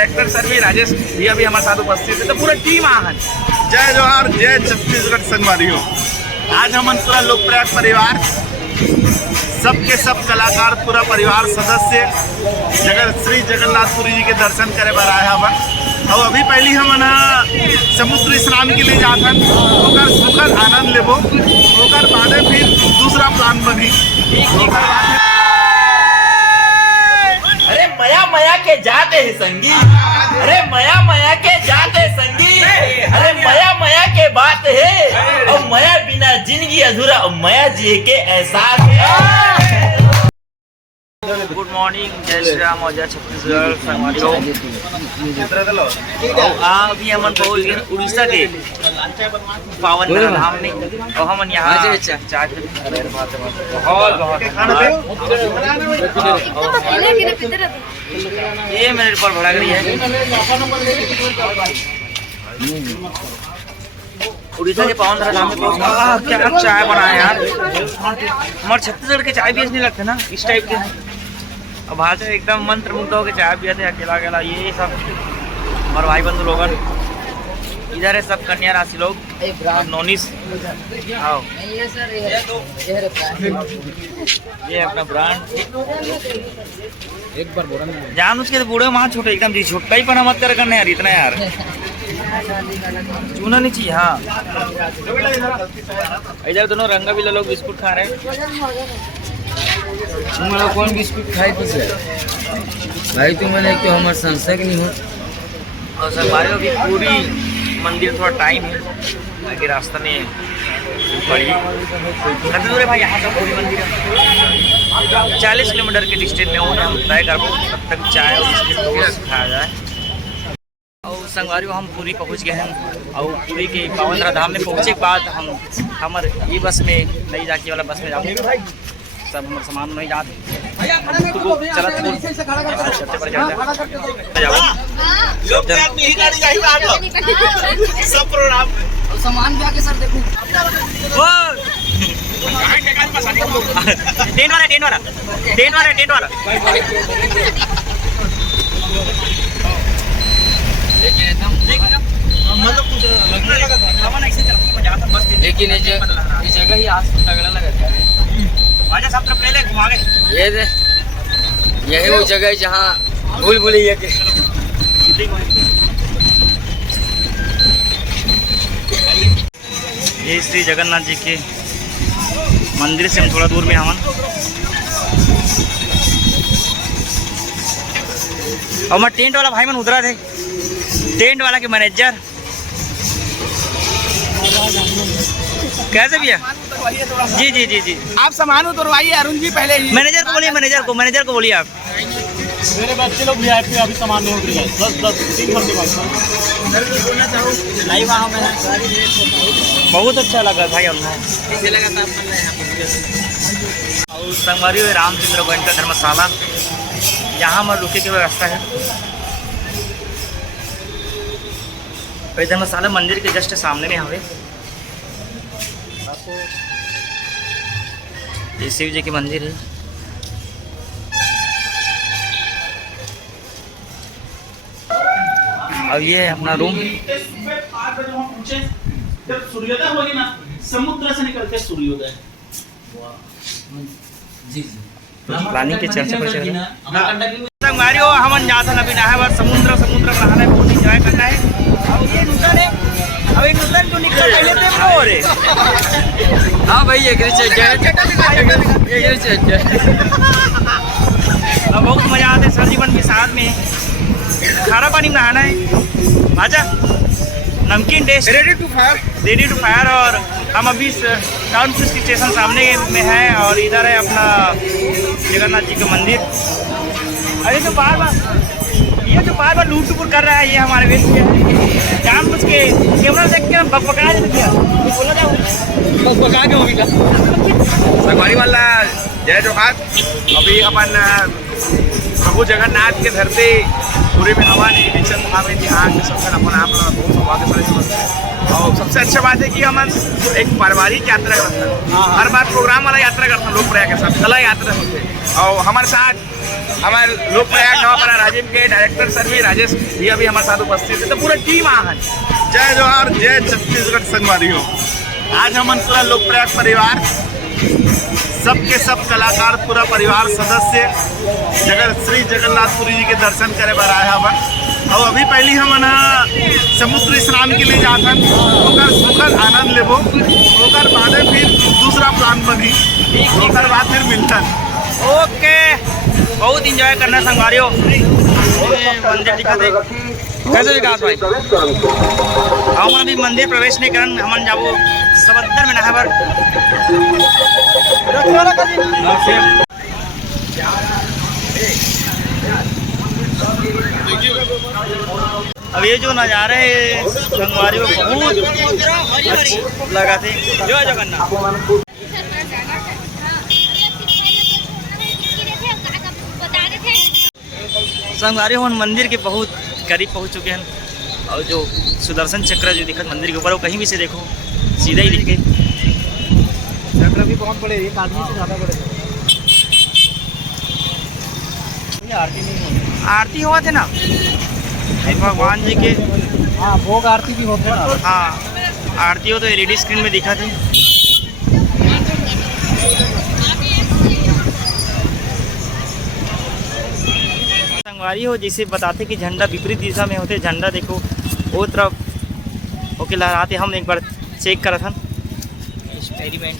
Director sir भी, राजेश भैया भी हमारे साथ उपस्थित है, तो पूरा टीम आहन। जय जोहार, जय छत्तीसगढ़ संगवारी हो। आज हम पूरा लोकप्रयाग परिवार, सबके सब कलाकार, पूरा परिवार सदस्य श्री जगन्नाथपुरी जी के दर्शन करे बर आया हवन। और अभी पहली हम समुद्र स्नान के लिए जाथन, सुखद आनंद लेबो, ओकर बादे फिर दूसरा प्लान बनी। अरे मया मया के जाते हैं संगी, अरे मया मया के जाते संगी, अरे मया मया के बात है, और मया बिना जिंदगी अधूरा, और मया जिए के एहसास है। गुड मॉर्निंग, जय श्री राम और जय छत्तीसगढ़ संगवारियों। अभी हम पहुँच गए उड़ीसा के पावन धाम में, और हम यहाँ ये मेरे पर भड़ा गई है। उड़ीसा के पावन धाम में पहुँच, क्या चाय बनाया यार। हमारे छत्तीसगढ़ के चाय भी नहीं लगते ना इस टाइप के। अब भाषा एकदम मंत्र मुग्ध होकर चाय पिया थे अकेला अकेला। ये सब हमारे भाई बंधु लोगन, इधर है सब कन्या राशि लोग, नोनिस आओ। ये अपना ब्रांड एक बार जान उसके बूढ़े वहाँ छोटे एकदम जी, छोटा ही पना मत कर करना यार, इतना यार चूना नहीं चाहिए। हाँ, इधर दोनों रंगा बिल्ला लोग बिस्कुट खा रहे हैं। तुम्हारा कौन बिस्कुट खाए थे सर भाई? तुम मैंने तो हमारे संसद नहीं हो। और सर हमारे अभी पूरी मंदिर थोड़ा टाइम है, आगे रास्ता में पड़ी कितनी दूर है भाई यहाँ तक? पूरी मंदिर 40 किलोमीटर के डिस्टेंस में हो, हम तय कर तब तक चाय और बिस्किट रोज खाया जाए। और संगवारियों हम पूरी पहुँच गए हैं, और पूरी के पावन धाम में पहुँचे के बाद हम हमारे ये बस में नई जाके वाला बस में जाओगे, सब हमारे सामान नहीं जाते सब प्रोग्राम सामान भी आके सर देखो। टेंट वाला लेकिन ये जगह ही आज तगड़ा लगा था। सब तरफ पहले घुमा गए। यही वो जगह है जहाँ भूल भुलैया के ये श्री जगन्नाथ जी के मंदिर से हम थोड़ा दूर में हवन। और मैं टेंट वाला भाई मन उतरा थे, टेंट वाला के मैनेजर कैसे भैया? जी जी जी जी, आप सामान उतरवाइए अरुण जी पहले ही। मैनेजर को बोलिए, मैनेजर को बोलिए आप। मेरे बच्चे लोग VIP अभी सामान नहीं उतरे, 10-3 घंटे बाद। बहुत अच्छा लगा भाई हमको। और संगवारी रामचंद्र गोयनका धर्मशाला, यहाँ हमारे रुके की व्यवस्था है। और धर्मशाला मंदिर के जस्ट सामने में हवे ये शिव जी की मंदिर है। अब ये है अपना रूम। जब सूर्योदय होगी ना, समुद्र से निकलते सूर्योदय। जी प्लानिंग के चर्चा पर चल रहा है। संगवारियों हम जाता अभी नहा बस समुद्र नहाना है, बहुत इंजॉय करना है। अब ये नूतन है, अब एक नूतन जो निकल पहले थे वो रे। हाँ भाई ये अब बहुत मजा आता है सरजीवन के साथ में। खारा पानी में नहाना है, भाजा नमकीन टेस्ट रेडी टू फायर। और हम अभी टाउन स्टेशन सामने में है, और इधर है अपना जगन्नाथ जी का मंदिर। अरे तो बार बार लूट टूट कर रहा है ये हमारे वेस्ट के जान कुछ के कैमरा देख के बकबका बोला संगवारी वाला जय जोहार। अभी अपन प्रभु जगन्नाथ के धरती पूरी में हवा नहीं हमारे बिहार के सबसे अपन आप लोग बहुत सौभाग्यशाली समझते हैं। और सबसे अच्छा बात है कि हम एक पारिवारिक यात्रा करते हैं, हर बार प्रोग्राम वाला यात्रा करते हैं लोक प्रयाग के साथ, कला यात्रा होते हैं। और हमारे साथ हमारे लोक प्रयाग नवापरा राजीव के डायरेक्टर सर भी राजेश भी अभी हमारे साथ उपस्थित है, तो पूरा टीम आ है। जय जोहार, जय छत्तीसगढ़ संगवारी हो। आज हम पूरा लोक प्रयाग परिवार सबके सब कलाकार पूरा परिवार सदस्य श्री जगन्नाथपुरी जी के दर्शन करे बर आया हवन। और अभी पहली हम समुद्र स्नान के लिए जाथन, ओकर सुखद आनंद लेबो, ओकर बाद फिर दूसरा प्लान बनी, ओकर बाद फिर मिलतन। ओके, बहुत इंजॉय करना संगवारियों। मंदिर दिखा दे कैसे विकास भाई, हम अभी मंदिर प्रवेश नहीं करन, हमन जाबो समंदर में नहाबर। अब ये जो नज़ारे संगवारियों बहुत अच्छे लगा थे। जय जगन्नाथ। संगवारियों हम मंदिर के बहुत करीब पहुंच चुके हैं, और जो सुदर्शन चक्र जो दिखत मंदिर के ऊपर, वो कहीं भी से देखो सीधा ही दिखे। चक्र भी बहुत बड़े, एक आदमी से ज़्यादा बड़े थे। आरती नहीं होती, आरती हुआ थे ना भगवान जी के। हाँ, भोग आरती भी होते ना। हाँ, आरती हो तो एलईडी स्क्रीन में दिखा थी। संगवारी हो जैसे बताते कि झंडा विपरीत दिशा में होते, झंडा देखो वो तरफ ओके लहराते। हम एक बार चेक करा था एक्सपेरिमेंट,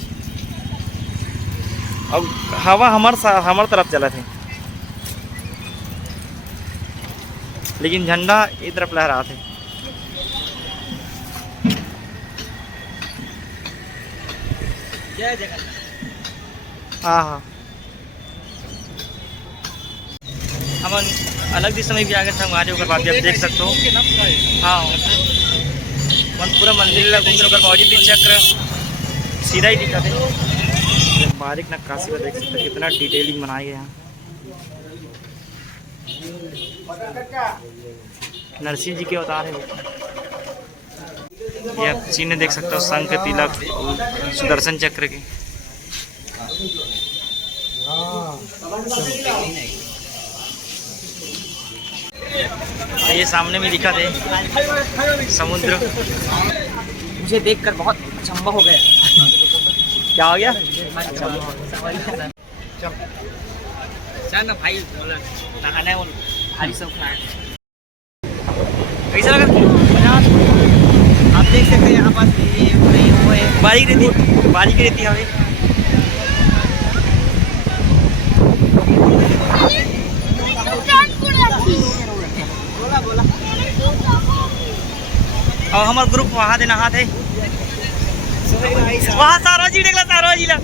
अब हवा हमार तरफ चला थे, लेकिन झंडा ये तरफ लहरा थे। जय जगन्नाथ। हाँ हाँ, हम अलग दिशा में भी आ गए थे हमारे ऊपर बात, आप देख सकते हो। हाँ, मन पूरा मंदिर घूमने ऊपर मौजूद चक्र सीधा ही दिखा थे। बारीक नक्काशी में देख सकते हो कितना डिटेलिंग बनाई है यहाँ। नरसिंह जी के अवतार है। यह चिन्ह देख सकते हो, शंख, तिलक, सुदर्शन चक्र के। ये सामने में दिखा थे समुद्र, मुझे देखकर बहुत अचंभा हो गया। क्या हो गया? चल ना भाई, नहाने वो भारी सब खाए। कैसा लगा? आप देख सकते हैं यहाँ पास ये बारीक रहती हमें। और हमारा ग्रुप वहाँ दे नहा थे, वहाँ सारा जी निकला, सारा जिला।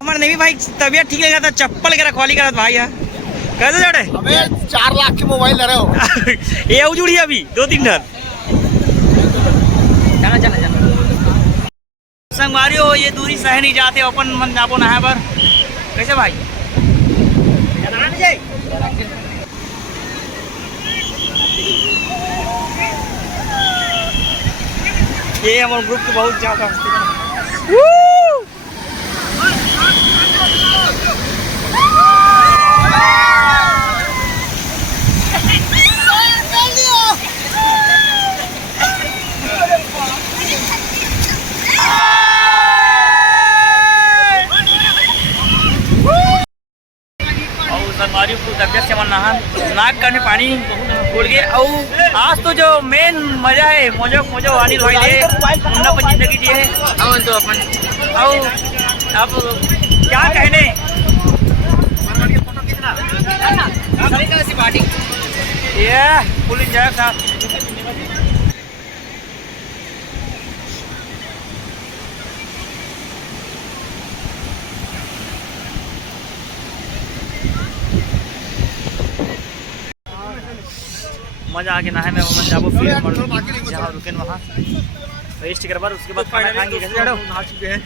हमारे नहीं भाई तबीयत ठीक लगा था, चप्पल के रखवाली करा भाई। यहाँ कैसे जोड़े? हमें 4 लाख के मोबाइल ले रहे हो। ये जुड़ी अभी 2-3 ढल जाना संगवारी हो। ये दूरी सह नहीं जाते, अपन मन जाबो नहा पर। कैसे भाई? ये हमारे ग्रुप के बहुत ज्यादा संगवारी को तबियत से मन नहा नाक करने पानी उड़ गए। और आज तो जो मेन मजा है मोजो अनिल भाई ले मुन्ना पर जिंदगी जी है। हम तो अपन और अब क्या कहने, ये फुल एंजॉय था। मजा आ के नहाए में जाबो, फिर जहाँ रुके वहाँ रजिस्टर के बाद उसके बाद खाना खाएंगे। कैसे चढ़ो? नहा चुके हैं।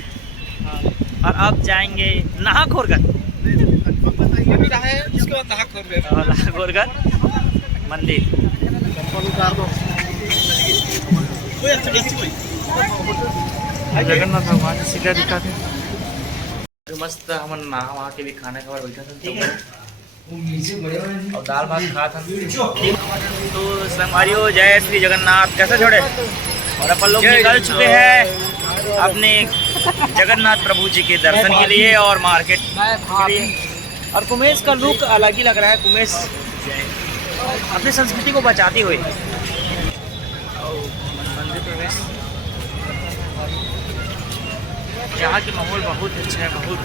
और अब जाएंगे नहा खोरकर इसके बाद नहा खोल रहे हैं। नहा खोरकर मंदिर। चप्पल उतार दो। जगन्नाथ भगवान जी सीधा दिखाते हैं। तो मस्त हम नहा वहाँ के भी खाना खा बैठा था और दाल भात खा था। तो संगवारियों जय श्री जगन्नाथ। कैसे छोड़े? और अपन लोग निकल चुके हैं अपने जगन्नाथ प्रभु जी के दर्शन के लिए और मार्केट के लिए। और कुमेश का लुक अलग ही लग रहा है। कुमेश अपनी संस्कृति को बचाते हुए मंदिर प्रवेश। यहाँ की माहौल बहुत अच्छा है, बहुत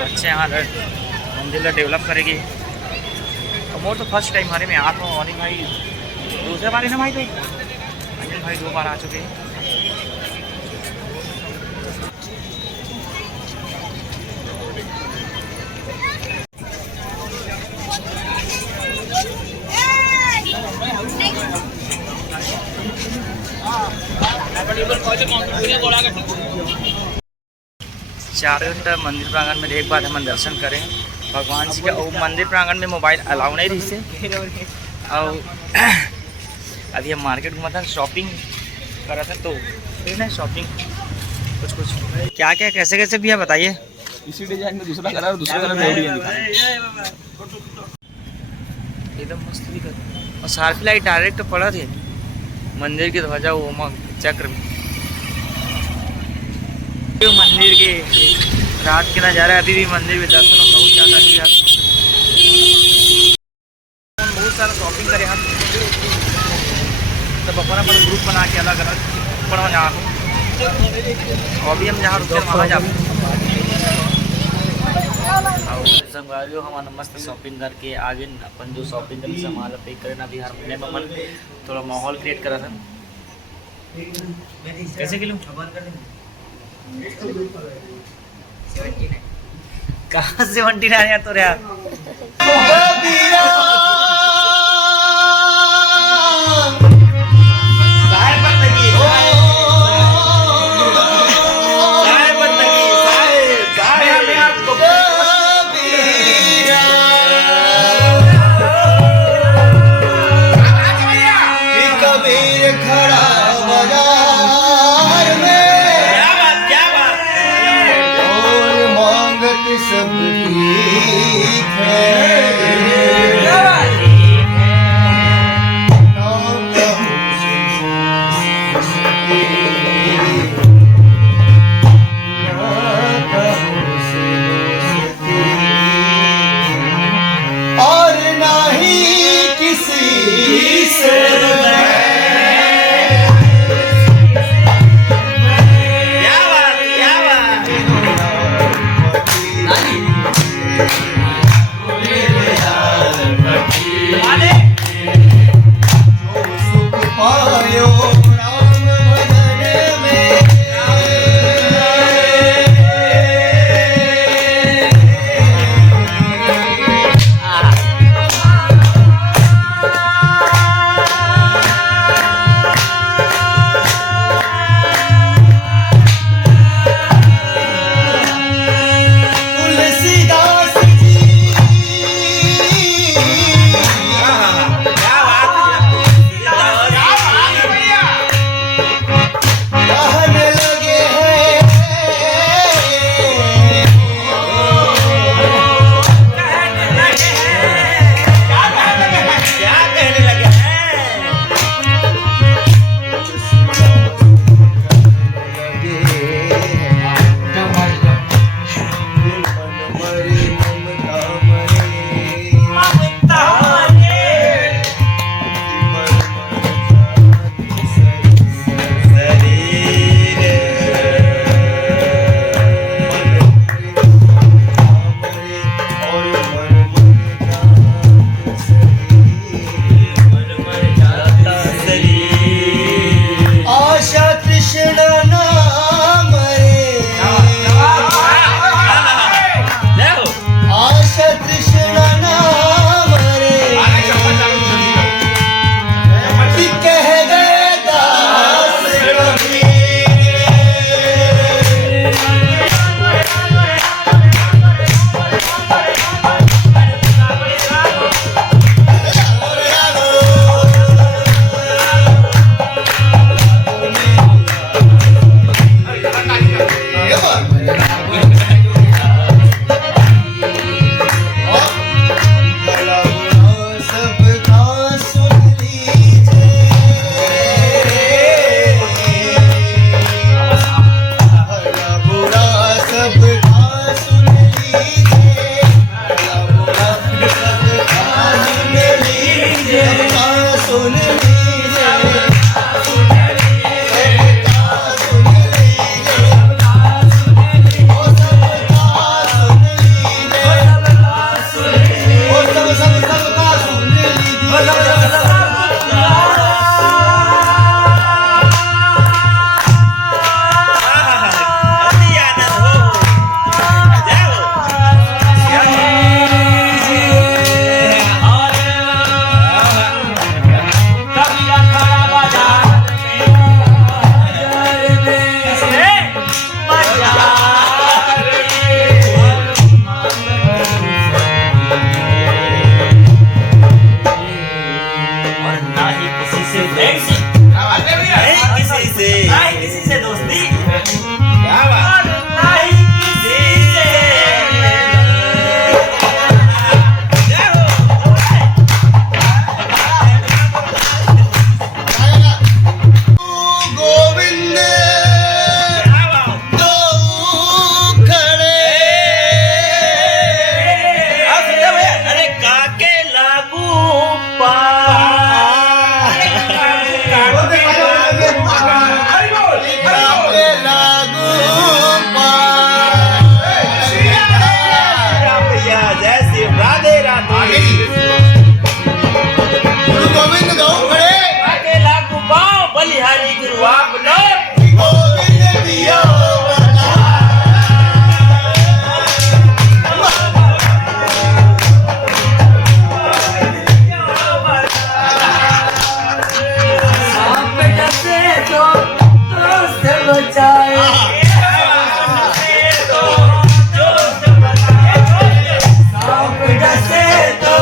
अच्छे यहाँ मंदिर डेवलप करेगी। और मोर तो फर्स्ट टाइम हमारे में आप हो। अनिल भाई दूसरे बार है ना भाई? तो अनिल भाई 2 बार आ चुके हैं। चार घंटा मंदिर प्रांगण में एक बार हम दर्शन करें भगवान जी का। मंदिर प्रांगण में मोबाइल अलाउ नहीं रही से। और अभी हम मार्केट घूमा था, शॉपिंग करा था। तो ना शॉपिंग कुछ क्या क्या कैसे कैसे भी है बताइए। इसी डिजाइन में दूसरा कलर डिजाइन एकदम मस्त भी कर। और सार्फी लाइट डायरेक्ट पड़ा थे मंदिर की ध्वजा वो चक्र में। मंदिर के रात के नज़ारा अभी भी मंदिर में दर्शन बहुत ज़्यादा किया। बहुत सारा शॉपिंग करे हम तब अपना ग्रुप बना के अलग अलग पढ़ो जहाँ अभी हम जहाँ रुके वहाँ जा। संगवारियों हमारा मस्त शॉपिंग करके आगे अपन जो शॉपिंग कर सामान पे करे ना बिहार में मन थोड़ा माहौल क्रिएट करा था। कैसे किलो कहाँ से 79 यार तो यार। सब ठीक है। बचाए सांप डसे तो दोस्त बचाए सांप डसे तो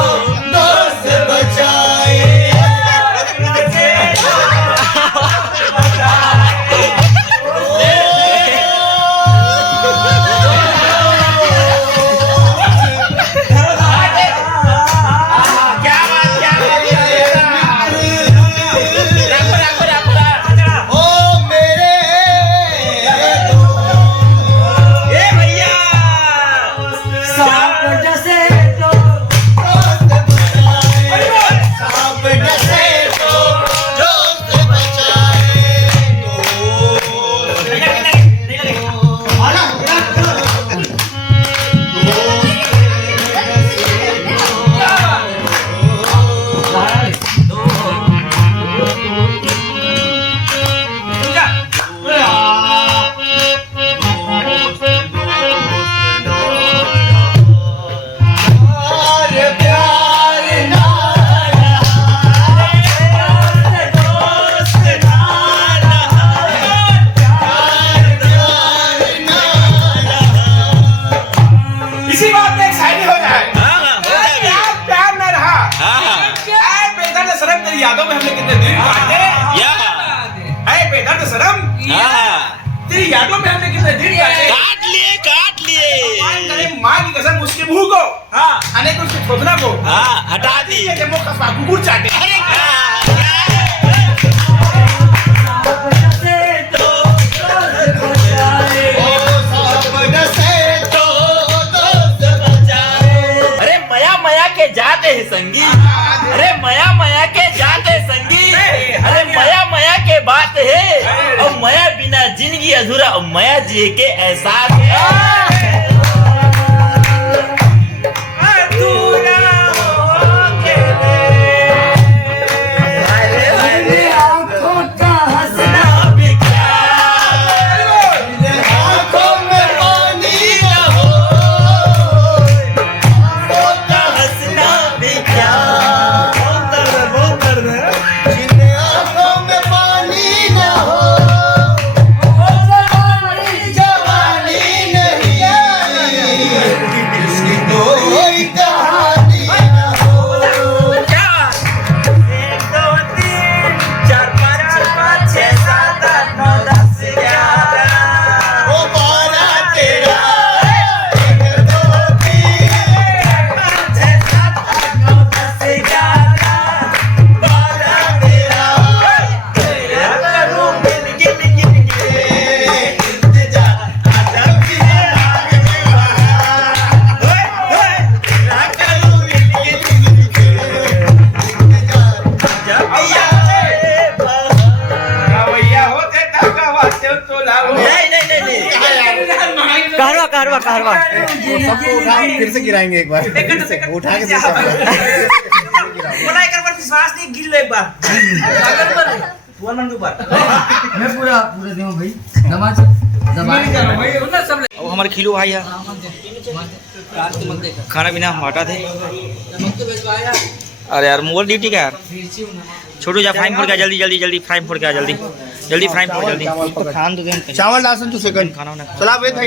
इसी बात में एक शायरी हो जाए। यार प्यार न रहा। ऐ बेदर्द सनम तेरी यादों में हमने कितने दिन काटे। ऐ बेदर्द सनम तेरी यादों में हमने कितने दिन काट लिए। मान करे माँ की कसम उसके मुंह को अनेक उसके खोदना को हटा दी जब वो कसमा कुकुर चाटे। अरे मया मया के जाते हैं संगी। अरे मया मया के जाते हैं संगी। अरे मया मया के बात है और मया बिना जिंदगी अधूरा और मया जिए के एहसास है। आंखों का हंसना भी हंसना भी क्या कहरवा सबको उठा के फिर से गिराएंगे एक बार फिर से उठा के फिर से बोला एक बार विश्वास नहीं गिर लो एक बार बोल मन ऊपर मैं पूरा दूं भाई नमाज अब हमारे खिलू भाई है खाना पीना हमारा थे। अरे यार मोबाइल ड्यूटी का यार छोटू जा फ्राइम फोड़ के जल्दी जल्दी जल्दी फ्राइम फोड़ के जल्दी जल्दी फ्राइम फोड़ जल्दी खान तो चावल लासन 2 सेकंड खाना चला वेट है